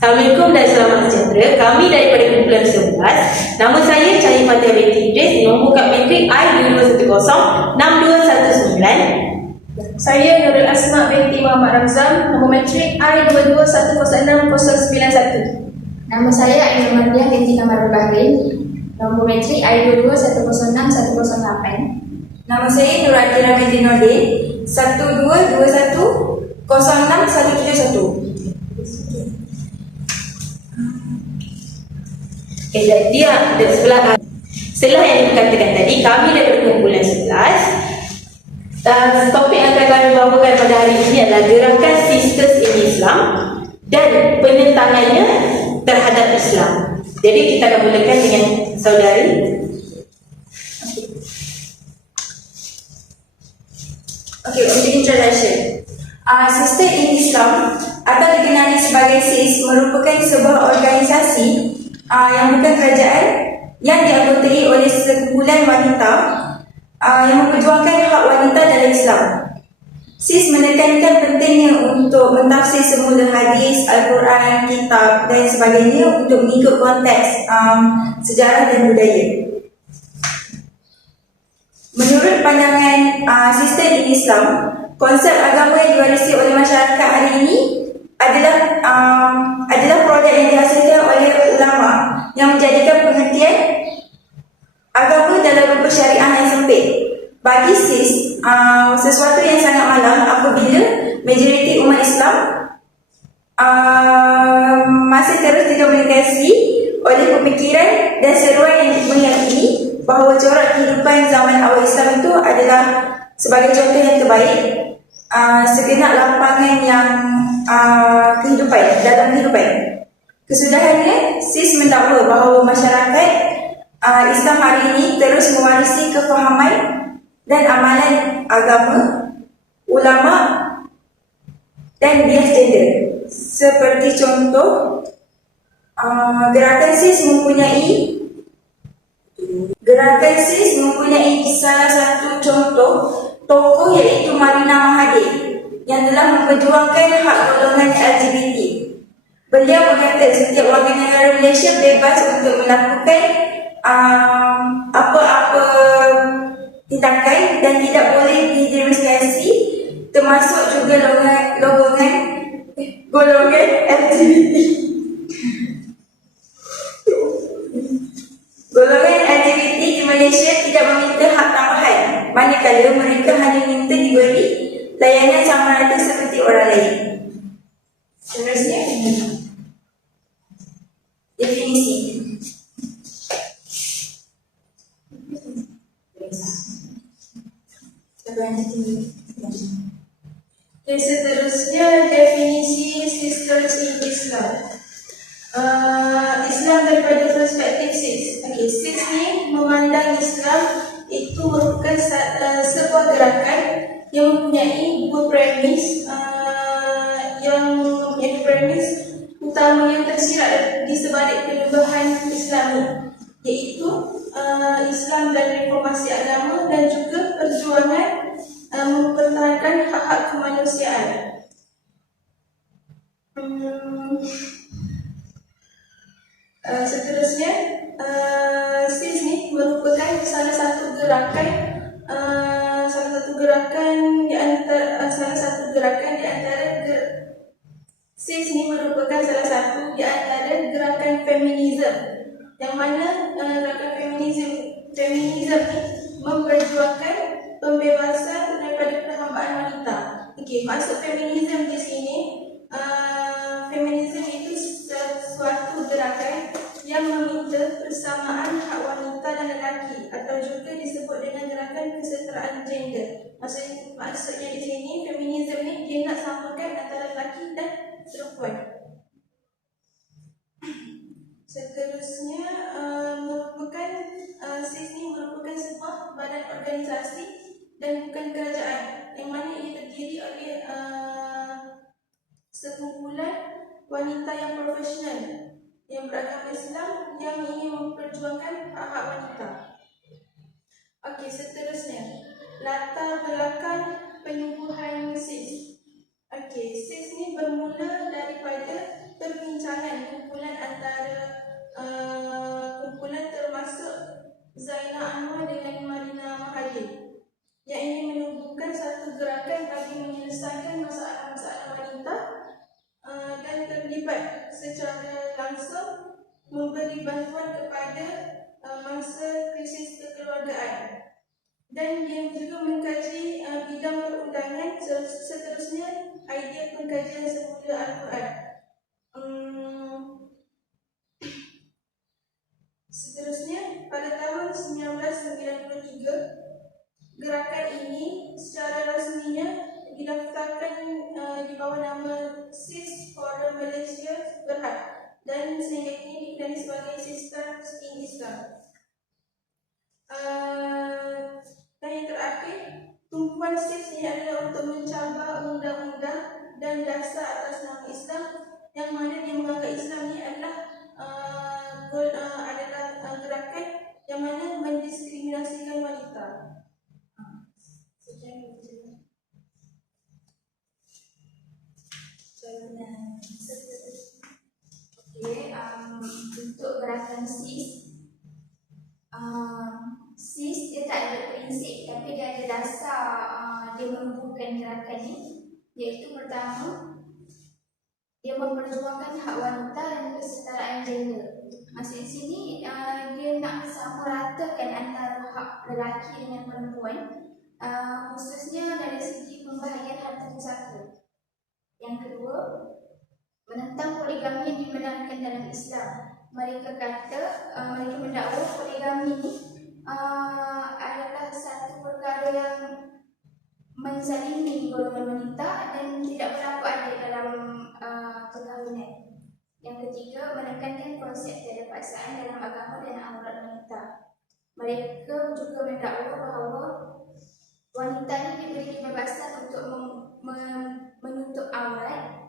Assalamualaikum dan selamat sejahtera. Kami daripada kumpulan 11. Nama saya Cahaya Fatia binti Idris, nombor kad matrik I22106219. Saya Nurul Asma binti Muhammad Ramzan, nombor matrik I22106091. Nama saya Ainul Mardiah binti Kamarul Bahrain, nombor matrik I22106108. Nama saya Nur Adira binti Nordin, 1221067171. Dia setelah yang dikatakan tadi, kami daripada kumpulan 11. Topik yang akan kami bawakan pada hari ini adalah gerakan Sisters in Islam dan penentangannya terhadap Islam. Jadi kita akan mulakan dengan saudari. Okay, untuk introduction. Sister in Islam atau dikenali sebagai SIS merupakan sebuah organisasi yang bukan kerajaan yang dianggotai oleh sekumpulan wanita yang memperjuangkan hak wanita dalam Islam. SIS menekankan pentingnya untuk mentafsir semula hadis, Al-Quran, kitab dan sebagainya untuk mengikut konteks sejarah dan budaya. Menurut pandangan Sister in Islam, konsep agama yang diwarisi oleh masyarakat hari ini adalah produk yang dihasilkan oleh ulama yang menjadikan pengertian agama dalam rupa syariah yang sempit. Bagi SIS, sesuatu yang sangat malang apabila majoriti umat Islam masih terus dikomunikasi oleh pemikiran dan seruan yang meyakini bahawa corak kehidupan zaman awal Islam itu adalah sebagai contoh yang terbaik segenap lapangan yang dalam kehidupan. Kesudahannya, SIS mendakwa bahawa masyarakat Islam hari ini terus mewarisi kefahaman dan amalan agama, ulama dan bias gender. Seperti contoh, gerakan SIS mempunyai salah satu contoh tokoh iaitu Marina Mahathir yang telah memperjuangkan hak golongan LGBT. Beliau berkata setiap warga negara Malaysia bebas untuk melakukan apa-apa tindakan dan tidak boleh didiskriminasi, termasuk juga golongan LGBT. Golongan LGBT di Malaysia tidak meminta hak tambahan, manakala mereka hanya minta diberi layanan sama rata seperti orang lain. Seterusnya, definisi. Seterusnya, definisi Sisters in Islam. Islam daripada perspektif SIS. SIS ni memandang Islam itu merupakan sebuah gerakan yang mempunyai dua premis utama yang tersirat di sebalik perubahan Islami, iaitu Islam dan reformasi agama dan juga perjuangan mempertahankan hak-hak kemanusiaan. Seterusnya, SIS ni merupakan salah satu gerakan di antara SIS ni merupakan salah satu di antara gerakan feminisme, yang mana gerakan feminisme ni memperjuangkan pembebasan daripada perhambaan wanita. Maksud feminisme di sini, feminisme itu suatu gerakan yang meminta persamaan hak wanita dan lelaki, atau juga disebut dengan gerakan kesetaraan gender. Maksudnya di sini feminisme ni dia nak samakan antara lelaki dan perempuan. Seterusnya, SIS ni merupakan sebuah badan organisasi dan bukan kerajaan, yang mana ia terdiri oleh sekumpulan wanita yang profesional yang beragama Islam yang ingin memperjuangkan hak-hak wanita. Seterusnya, latar belakang penyembuhan SIS. SIS ni bermula daripada perbincangan kumpulan antara kumpulan termasuk Zainal Anwar dengan Marina Mahathir yang ingin menubuhkan satu gerakan bagi menyelesaikan masalah-masalah wanita dan terlibat secara langsung memberi bantuan kepada mangsa krisis kekeluargaan. Dan dia juga mengkaji bidang perundangan, seterusnya idea pengkajian semula Al-Quran. Seterusnya, pada tahun 1993, gerakan ini secara rasminya didaftarkan di bawah nama SIS Forum Malaysia Berhad dan sehingga ini dikenali sebagai Sisters in Islam. Dan yang terakhir, tumpuan SIS ini adalah untuk mencabar undang-undang dan dasar atas nama Islam yang mana dia menganggap Islam ini adalah gerakan yang mana mendiskriminasikan wanita. Sekian. Untuk gerakan SIS, SIS dia tak ada prinsip tapi dia ada dasar dia menubuhkan gerakan ini, iaitu pertama dia memperjuangkan hak wanita dan kesetaraan gender. Maksud sini dia nak samaratakan antara hak lelaki dengan perempuan, khususnya dari segi pembahagian harta pusaka. Yang kedua, menentang poligami yang dibenarkan dalam Islam. Mereka kata, mereka mendakwa poligami ini adalah satu perkara yang menzalimi golongan wanita dan tidak berlaku adil dalam perkahwinan. Yang ketiga, menekankan konsep tiada paksaan dalam agama dan aurat wanita. Mereka juga mendakwa bahawa wanita ini diberi kebebasan untuk menutup aurat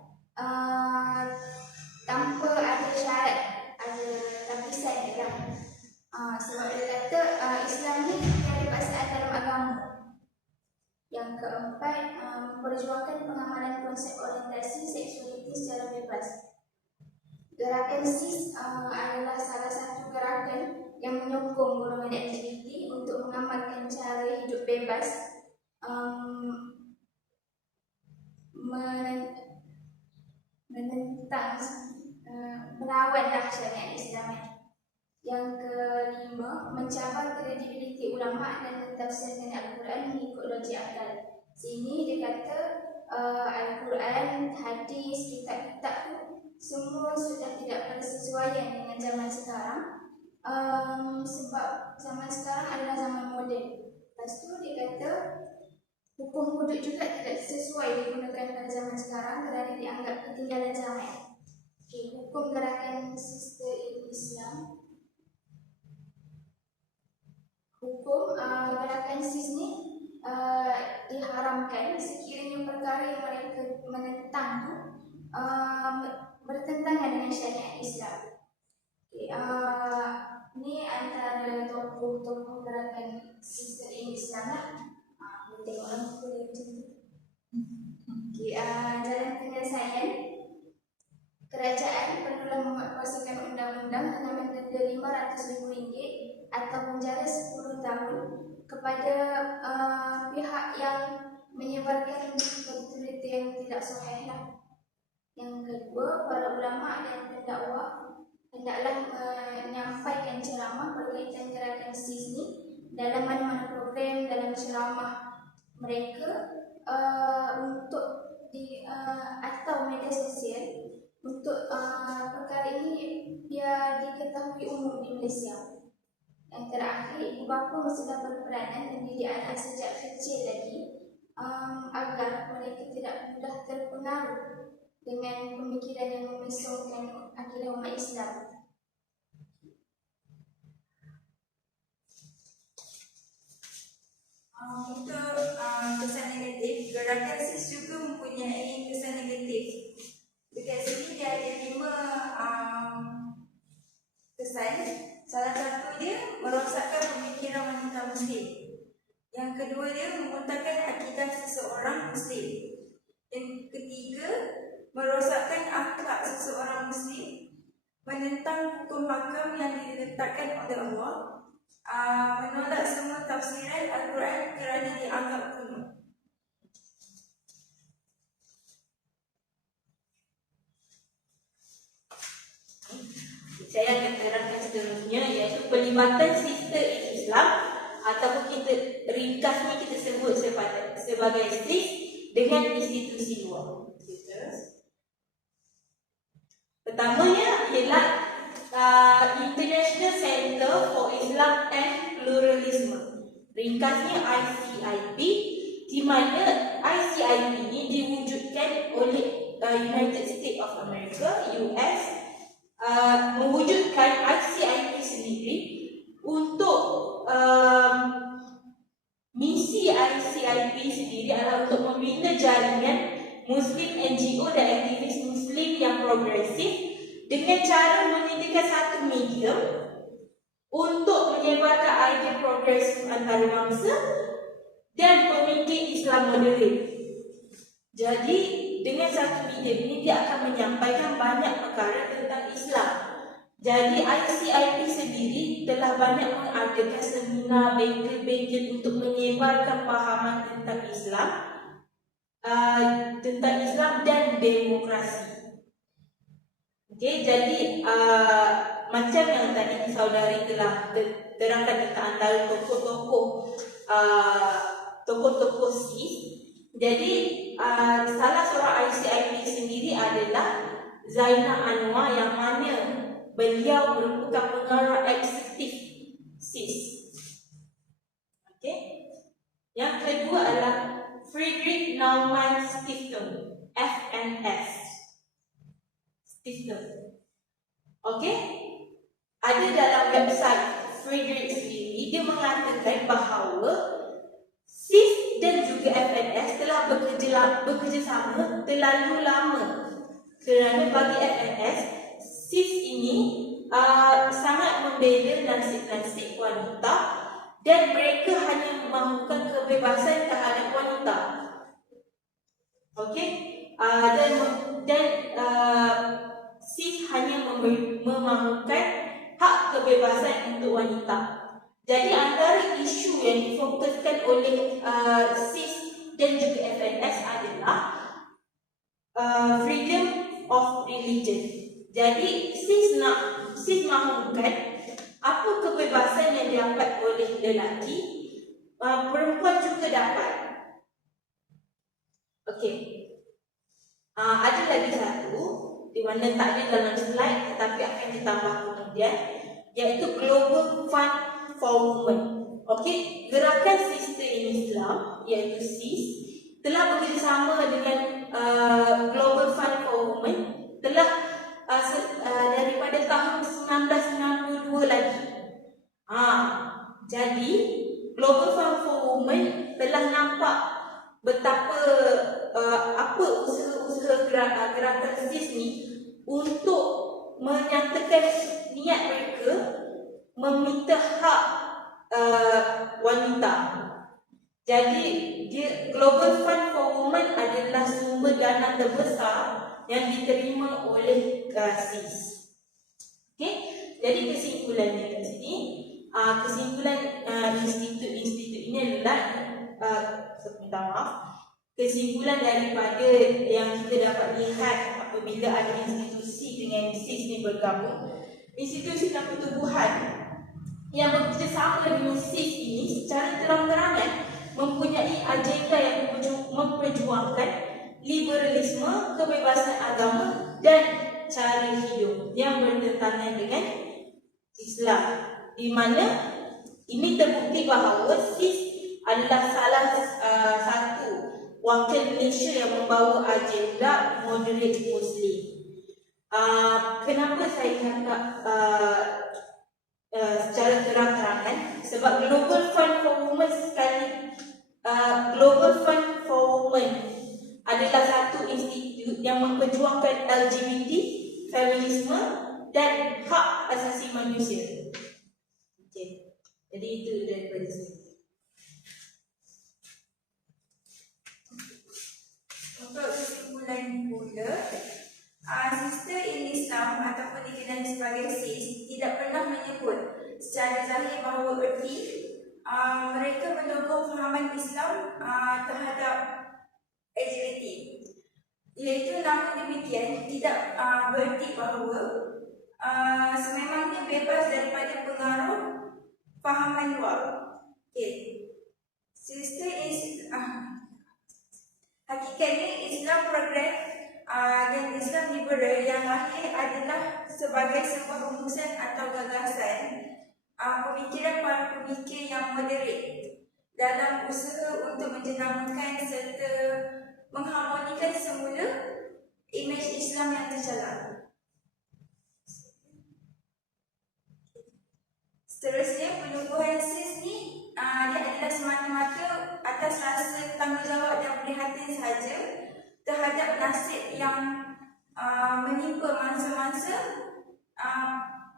tanpa ada syarat, ada lapisan dekat. Sebab dia kata Islam ni tiada paksaan dalam agama. Yang keempat, memperjuangkan pengamalan konsep orientasi seksualiti secara bebas. Gerakan SIS adalah salah satu gerakan yang menyokong golongan LGBT untuk mengamalkan cara hidup bebas, menentang melawanlah syariat Islam. Yang kelima, mencabar kredibiliti ulama dan mentafsirkan Al-Quran mengikut logik akal. Sini dia kata Al-Quran, hadis, kitab-kitab tu semua sudah tidak bersesuaian dengan zaman sekarang, sebab zaman sekarang adalah zaman moden. Lepas tu dia kata hukum hudud juga tidak sesuai digunakan pada zaman sekarang kerana dianggap ketinggalan zaman. Hukum gerakan Sister in Islam. Hukum gerakan SIS ni diharamkan sekiranya perkara yang mereka menentang tu bertentangan dengan syariat Islam. Ni antara tokoh-tokoh gerakan Sister in Islam lah. Boleh tengok orang tu dia macam tu. Dalam penyelesaian, kerajaan perlulah menguatkuasakan undang-undang dengan mendenda RM500,000 atau penjara 10 tahun kepada pihak yang menyebarkan berita-berita yang tidak sahih lah. Yang kedua, para ulama dan pendakwah hendaklah menyampaikan ceramah berkaitan gerakan SIS ni dalam mana-mana program, dalam ceramah mereka untuk atau media sosial untuk perkara ini biar diketahui umum di Malaysia. Yang terakhir, ibu bapa mesti dapat peranan mendidik anak sejak kecil lagi agar mereka tidak mudah terpengaruh dengan pemikiran yang memesongkan akidah umat Islam. Untuk kesan negatif, gerakan SIS juga mempunyai kesan negatif. Dekat sini dia ada 5 kesan. Salah satu dia merosakkan pemikiran wanita Muslim. Yang kedua dia memuntahkan akidah seseorang Muslim. Yang ketiga, merosakkan akhlak seseorang menentang hukum hakam yang diletakkan oleh Allah, menolak semua tafsiran Al-Quran kerana dianggap kuno. Saya akan terangkan seterusnya, iaitu pelibatan sister Islam ataupun kita ringkasnya kita sebut sebagai SIS dengan institusi luar. Pertamanya ialah International Center for Islam and Pluralism, ringkasnya ICIP, di mana ICIP ini diwujudkan oleh United States of America, US, mewujudkan ICIP sendiri untuk misi ICIP sendiri adalah untuk membina jaringan Muslim NGO dan aktivis Muslim yang progresif dengan cara menyediakan satu medium untuk menyebarkan idea progresif antarabangsa dan pemikir Islam moderat. Jadi dengan satu medium ini dia akan menyampaikan banyak perkara tentang Islam. Jadi ICIP sendiri telah banyak mengadakan seminar bengkel-bengkel untuk menyebarkan pahaman tentang Islam, dan demokrasi. Okey, jadi macam yang tadi saudari telah terangkan tentang antara tokoh-tokoh SIS. Jadi salah seorang ICIP sendiri adalah Zainal Anwar, yang mana beliau merupakan pengarah eksekutif SIS. Okey. Yang kedua adalah Friedrich Naumann Stiftung, FNS Stiftung. Okey. Ada dalam website Friedrich sendiri, dia mengatakan bahawa SIS dan juga FNS telah bekerjasama terlalu lama, kerana bagi FNS, SIS ini sangat membela nasib-nasib wanita dan mereka hanya memahukan kebebasan terhadap wanita. Okey, dan SIS hanya memahukan hak kebebasan untuk wanita. Jadi antara isu yang difokuskan oleh SIS dan juga FNS adalah freedom of religion. Jadi SIS mahukan apa kebebasan yang didapat oleh lelaki, perempuan juga dapat. Okey. Ada lagi satu di mana tak ada dalam slide tetapi akan ditambah kemudian, iaitu Global Fund for Women. Okey, gerakan Sister in Islam iaitu SIS telah bekerjasama dengan Global Fund for Women telah daripada tahun 1992 lagi. Jadi Global Fund for Women telah nampak betapa apa usaha-usaha gerakan SIS ni untuk menyatakan niat mereka meminta hak wanita. Jadi Global Fund for Women adalah sumber dana terbesar yang diterima oleh SIS. Okey, jadi kesimpulannya kat sini, kesimpulan institut ini adalah minta maaf. Kesimpulan daripada yang kita dapat lihat apabila ada institusi dengan SIS ni bergabung, institusi dan pertubuhan yang bekerjasama dengan SIS ini secara terang-terangan mempunyai agenda yang memperjuangkan liberalisme, kebebasan agama dan cara hidup yang bertentangan dengan Islam, di mana ini terbukti bahawa SIS adalah salah satu wakil Malaysia yang membawa agenda moderate Muslim. Kenapa saya cakap secara terang-terangan? Sebab Global Fund for Women Global Fund for Women adalah satu institut yang memperjuangkan LGBT, feminisme dan hak asasi manusia. Okey. Jadi itu daripada saya. Untuk kesimpulan pula, Sister in Islam ataupun dikenali dikenali sebagai SIS tidak pernah menyebut secara zahir bahawa erti mereka mendukung fahaman Islam terhadap LGBT, iaitu namun demikian tidak bererti bahawa sememangnya bebas daripada pengaruh fahaman luar. Hakikatnya Islam progres dan Islam liberal yang lahir adalah sebagai sebuah rumusan atau gagasan pemikiran para pemikir yang moderat dalam usaha untuk menjenangkan serta mengharmonikan semula imej Islam yang tercela. Seterusnya, penubuhan SIS ni dia adalah semata-mata atas rasa tanggungjawab dan prihatin sahaja terhadap nasib yang menimpa mangsa-mangsa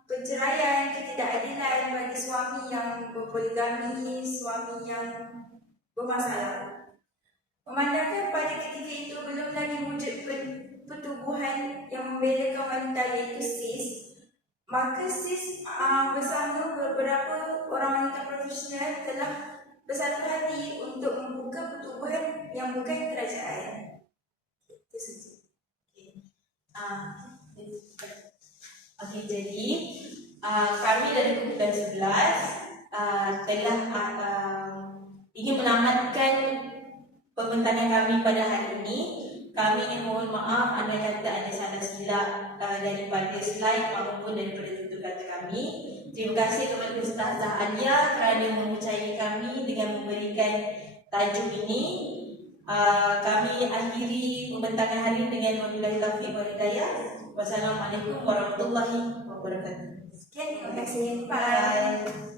perceraian, ketidakadilan bagi suami yang berpoligami, suami yang bermasalah. Memandangkan pada ketika itu belum lagi wujud pertubuhan yang membelakan wanita iaitu SIS, maka SIS bersama beberapa orang wanita profesional telah bersatu hati untuk membuka pertubuhan yang bukan kerajaan. Itu saja. Okey, jadi kami dari Kumpulan 11 telah ingin menamatkan pembentangan kami pada hari ini. Kami ingin mohon maaf andai kata ada salah silap daripada slide maupun daripada tutur kata kami. Terima kasih kepada Ustazah Alia kerana mempercayai kami dengan memberikan tajuk ini. Kami akhiri pembentangan hari ini dengan wabillahi taufiq wal hidayah. Wassalamualaikum warahmatullahi wabarakatuh. Sekian, terima kasih. Bye.